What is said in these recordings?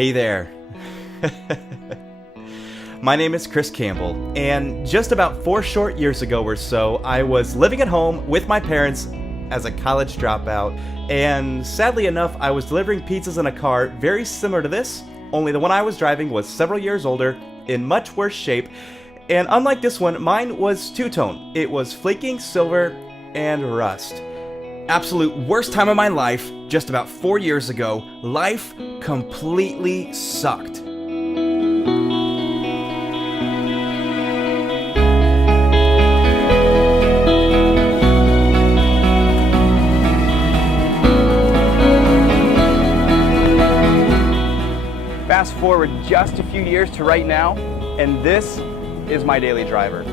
Hey there. My name is Chris Campbell, and just about 4 short years ago or so, I was living at home with my parents as a college dropout, and sadly enough, I was delivering pizzas in a car very similar to this, only the one I was driving was several years older, in much worse shape, and unlike this one, mine was two-tone. It was flaking silver and rust. Absolute worst time of my life, just about 4 years ago. Life completely sucked. Fast forward just a few years to right now, and this is my daily driver.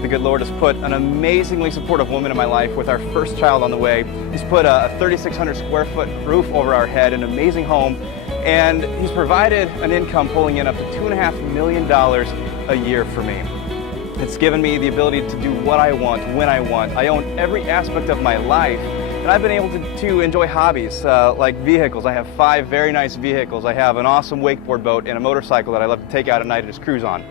The good Lord has put an amazingly supportive woman in my life with our first child on the way. He's put a 3,600 square foot roof over our head, an amazing home, and he's provided an income pulling in up to $2.5 million a year for me. It's given me the ability to do what I want, when I want. I own every aspect of my life, and I've been able to enjoy hobbies like vehicles. I have 5 very nice vehicles. I have an awesome wakeboard boat and a motorcycle that I love to take out at night and just cruise on.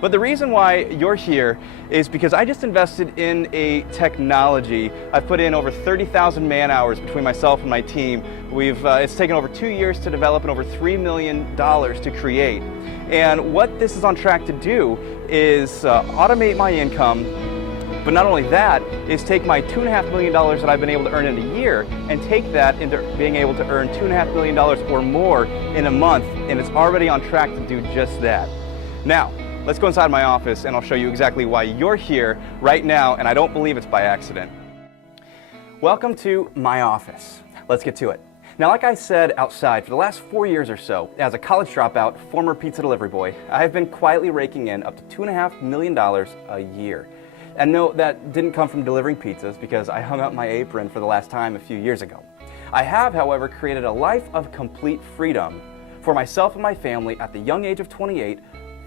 But the reason why you're here is because I just invested in a technology. I've put in over 30,000 man hours between myself and my team. It's taken over 2 years to develop and over $3 million to create. And what this is on track to do is automate my income. But not only that, is take my $2.5 million that I've been able to earn in a year and take that into being able to earn $2.5 million or more in a month, and it's already on track to do just that. Now, let's go inside my office and I'll show you exactly why you're here right now, and I don't believe it's by accident. Welcome to my office. Let's get to it. Now, like I said outside, for the last 4 years or so, as a college dropout, former pizza delivery boy, I have been quietly raking in up to $2.5 million a year. And no, that didn't come from delivering pizzas because I hung up my apron for the last time a few years ago. I have, however, created a life of complete freedom for myself and my family at the young age of 28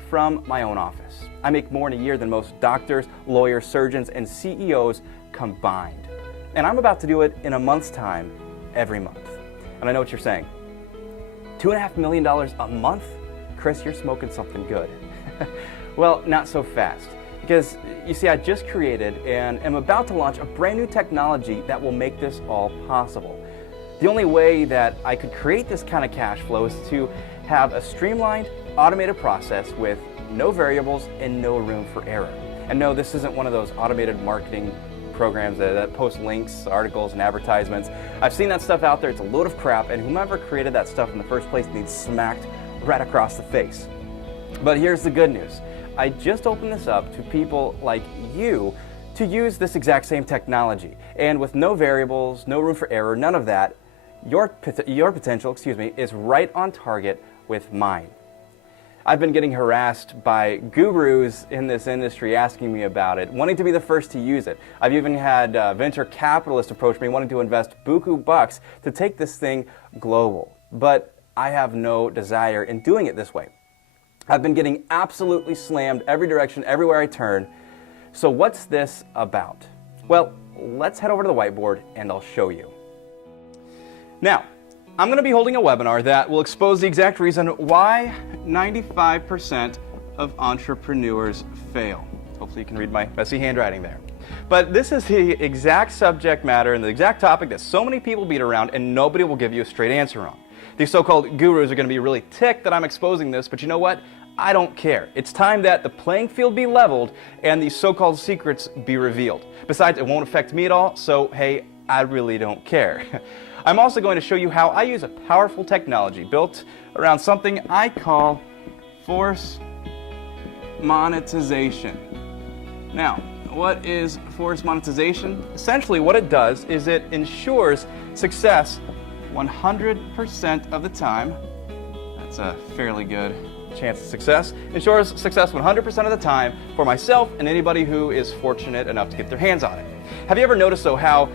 from my own office. I make more in a year than most doctors, lawyers, surgeons, and CEOs combined. And I'm about to do it in a month's time, every month. And I know what you're saying. $2.5 million a month? Chris, you're smoking something good. Well, not so fast. Because, you see, I just created and am about to launch a brand new technology that will make this all possible. The only way that I could create this kind of cash flow is to have a streamlined, automated process with no variables and no room for error. And no, this isn't one of those automated marketing programs that post links, articles, and advertisements. I've seen that stuff out there. It's a load of crap, and whomever created that stuff in the first place needs smacked right across the face. But here's the good news. I just opened this up to people like you to use this exact same technology. And with no variables, no room for error, none of that, your potential, is right on target with mine. I've been getting harassed by gurus in this industry asking me about it, wanting to be the first to use it. I've even had venture capitalists approach me wanting to invest buku bucks to take this thing global. But I have no desire in doing it this way. I've been getting absolutely slammed every direction, everywhere I turn. So what's this about? Well, let's head over to the whiteboard and I'll show you. Now, I'm going to be holding a webinar that will expose the exact reason why 95% of entrepreneurs fail. Hopefully you can read my messy handwriting there. But this is the exact subject matter and the exact topic that so many people beat around and nobody will give you a straight answer on. These so-called gurus are going to be really ticked that I'm exposing this, but you know what? I don't care. It's time that the playing field be leveled and these so-called secrets be revealed. Besides, it won't affect me at all, so hey, I really don't care. I'm also going to show you how I use a powerful technology built around something I call force monetization. Now, what is force monetization? Essentially, what it does is it ensures success 100% of the time. That's a fairly good chance of success. Ensures success 100% of the time for myself and anybody who is fortunate enough to get their hands on it. Have you ever noticed, though, how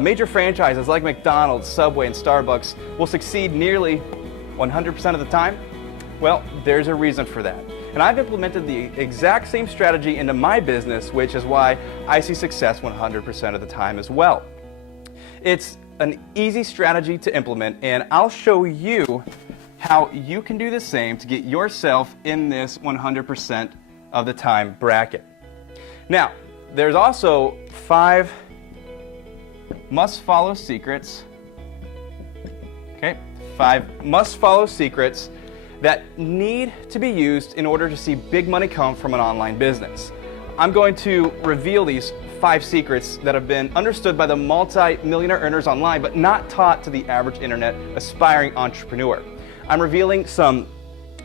major franchises like McDonald's, Subway, and Starbucks will succeed nearly 100% of the time? Well, there's a reason for that. And I've implemented the exact same strategy into my business, which is why I see success 100% of the time as well. It's an easy strategy to implement, and I'll show you how you can do the same to get yourself in this 100% of the time bracket. Now, there's also 5 must-follow secrets. Okay, 5 must-follow secrets that need to be used in order to see big money come from an online business. I'm going to reveal these 5 secrets that have been understood by the multi-millionaire earners online, but not taught to the average internet aspiring entrepreneur. I'm revealing some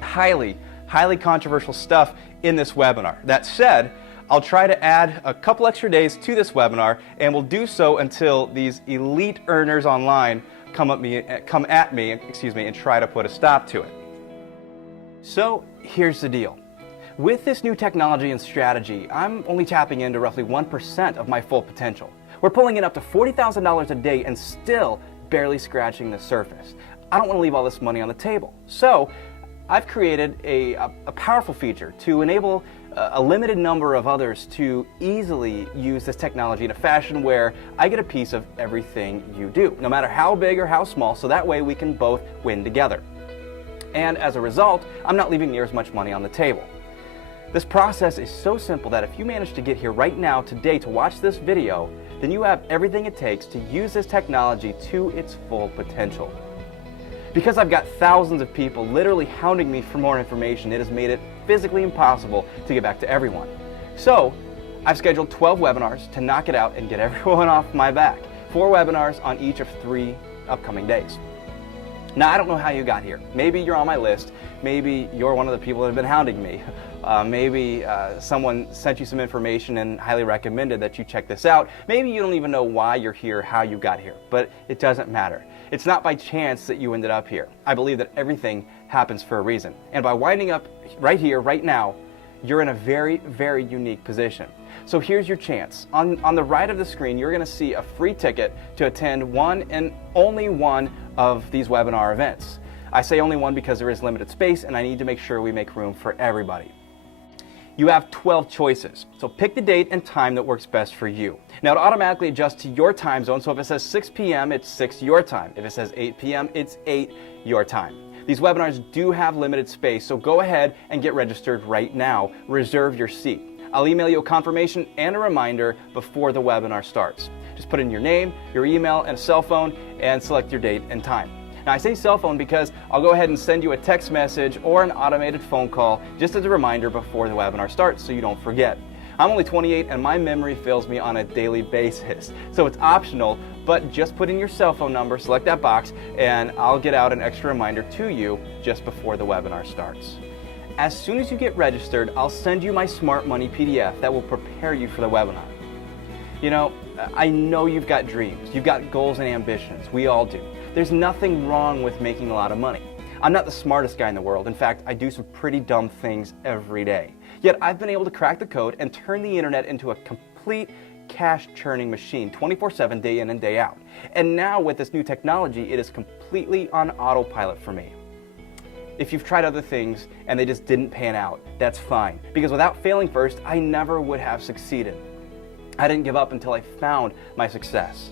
highly controversial stuff in this webinar. That said, I'll try to add a couple extra days to this webinar, and we'll do so until these elite earners online come at me, and try to put a stop to it. So here's the deal. With this new technology and strategy, I'm only tapping into roughly 1% of my full potential. We're pulling in up to $40,000 a day and still barely scratching the surface. I don't want to leave all this money on the table. So I've created a powerful feature to enable a limited number of others to easily use this technology in a fashion where I get a piece of everything you do, no matter how big or how small, so that way we can both win together. And as a result, I'm not leaving near as much money on the table. This process is so simple that if you manage to get here right now today to watch this video, then you have everything it takes to use this technology to its full potential. Because I've got thousands of people literally hounding me for more information, it has made it physically impossible to get back to everyone. So I've scheduled 12 webinars to knock it out and get everyone off my back. 4 webinars on each of 3 upcoming days. Now, I don't know how you got here. Maybe you're on my list. Maybe you're one of the people that have been hounding me. Maybe someone sent you some information and highly recommended that you check this out. Maybe you don't even know why you're here, how you got here, but it doesn't matter. It's not by chance that you ended up here. I believe that everything happens for a reason. And by winding up right here, right now, you're in a very unique position. So here's your chance. On the right of the screen, you're going to see a free ticket to attend one and only one of these webinar events. I say only one because there is limited space and I need to make sure we make room for everybody. You have 12 choices, so pick the date and time that works best for you. Now, it automatically adjusts to your time zone, so if it says 6 p.m., it's 6 your time. If it says 8 p.m., it's 8 your time. These webinars do have limited space, so go ahead and get registered right now. Reserve your seat. I'll email you a confirmation and a reminder before the webinar starts. Just put in your name, your email, and a cell phone, and select your date and time. Now, I say cell phone because I'll go ahead and send you a text message or an automated phone call just as a reminder before the webinar starts so you don't forget. I'm only 28 and my memory fails me on a daily basis, so it's optional, but just put in your cell phone number, select that box, and I'll get out an extra reminder to you just before the webinar starts. As soon as you get registered, I'll send you my Smart Money PDF that will prepare you for the webinar. You know, I know you've got dreams, you've got goals and ambitions, we all do. There's nothing wrong with making a lot of money. I'm not the smartest guy in the world. In fact, I do some pretty dumb things every day. Yet I've been able to crack the code and turn the internet into a complete cash churning machine 24/7, day in and day out. And now with this new technology, it is completely on autopilot for me. If you've tried other things and they just didn't pan out, that's fine. Because without failing first, I never would have succeeded. I didn't give up until I found my success.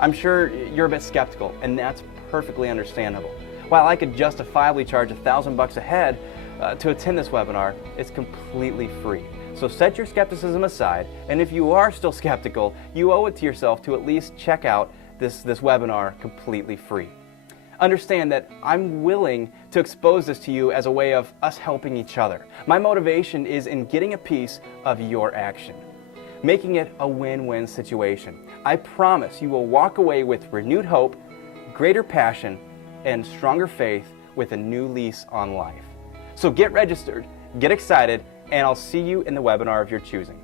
I'm sure you're a bit skeptical, and that's perfectly understandable. While I could justifiably charge $1,000 a head to attend this webinar, it's completely free. So set your skepticism aside, and if you are still skeptical, you owe it to yourself to at least check out this webinar completely free. Understand that I'm willing to expose this to you as a way of us helping each other. My motivation is in getting a piece of your action, making it a win-win situation. I promise you will walk away with renewed hope, greater passion, and stronger faith with a new lease on life. So get registered, get excited, and I'll see you in the webinar of your choosing.